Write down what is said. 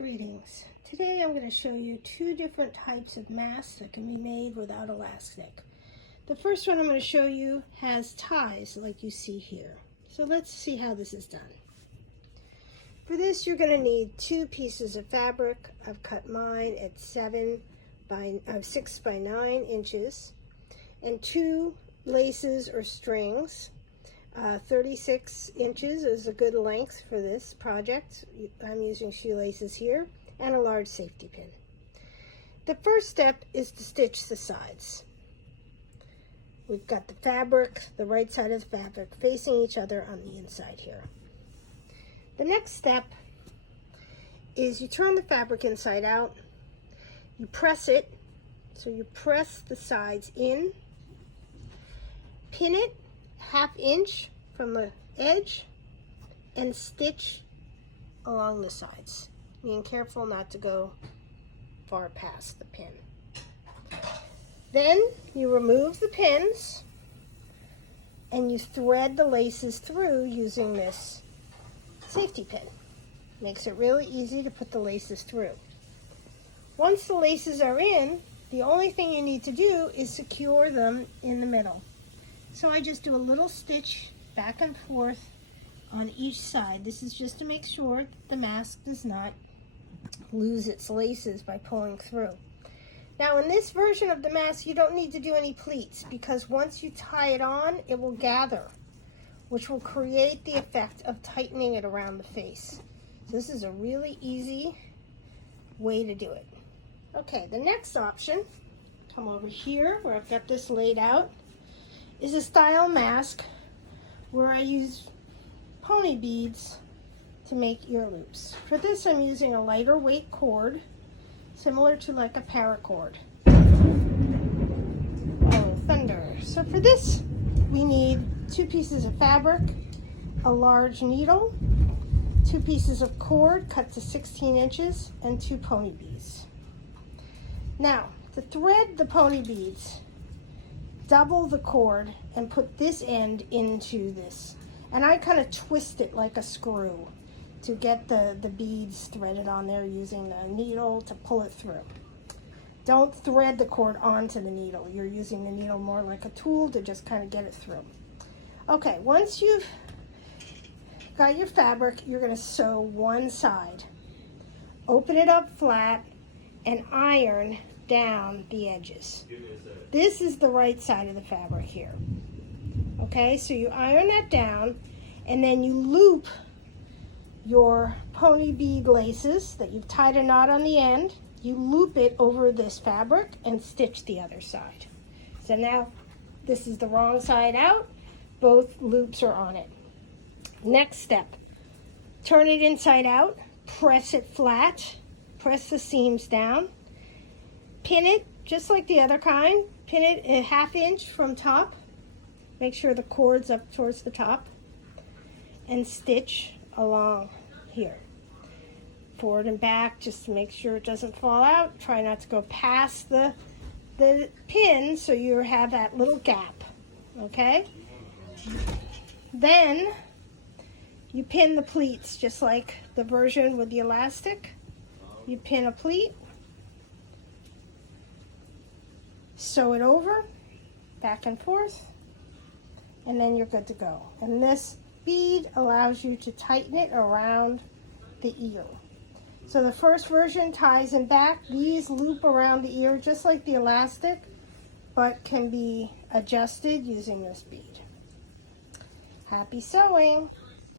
Greetings. Today I'm going to show you two different types of masks that can be made without elastic. The first one I'm going to show you has ties like you see here. So let's see how this is done. For this you're going to need two pieces of fabric. I've cut mine at 6 by 9 inches, and two laces or strings. 36 inches is a good length for this project. I'm using shoelaces here and a large safety pin. The first step is to stitch the sides. We've got the fabric, the right side of the fabric facing each other on the inside here. The next step is you turn the fabric inside out, you press it, so you press the sides in, pin it 1/2 inch from the edge, and stitch along the sides, being careful not to go far past the pin. Then you remove the pins and you thread the laces through using this safety pin. Makes it really easy to put the laces through. Once the laces are in, the only thing you need to do is secure them in the middle. So I just do a little stitch back and forth on each side. This is just to make sure the mask does not lose its laces by pulling through. Now in this version of the mask you don't need to do any pleats, because once you tie it on it will gather, which will create the effect of tightening it around the face. So this is a really easy way to do it. Okay, the next option, come over here where I've got this laid out, is a style mask where I use pony beads to make ear loops. For this I'm using a lighter weight cord, similar to like a paracord. Oh, thunder. So for this we need 2 pieces of fabric, a large needle, 2 pieces of cord cut to 16 inches, and 2 pony beads. Now, to thread the pony beads, double the cord and put this end into this. And I kind of twist it like a screw to get the beads threaded on there using the needle to pull it through. Don't thread the cord onto the needle. You're using the needle more like a tool to just kind of get it through. Okay, once you've got your fabric, you're going to sew one side. Open it up flat and iron down the edges. This is the right side of the fabric here. Okay, so you iron that down and then you loop your pony bead laces that you've tied a knot on the end. You loop it over this fabric and stitch the other side. So now this is the wrong side out. Both loops are on it. Next step, turn it inside out, press it flat, press the seams down, pin it just like the other kind, pin it 1/2 inch from top, make sure the cord's up towards the top, and stitch along here, forward and back, just to make sure it doesn't fall out. Try not to go past the pin so you have that little gap, okay? Then you pin the pleats just like the version with the elastic. You pin a pleat, sew it over, back and forth, and then you're good to go. And this bead allows you to tighten it around the ear. So the first version ties in back. These loop around the ear just like the elastic, but can be adjusted using this bead. Happy sewing!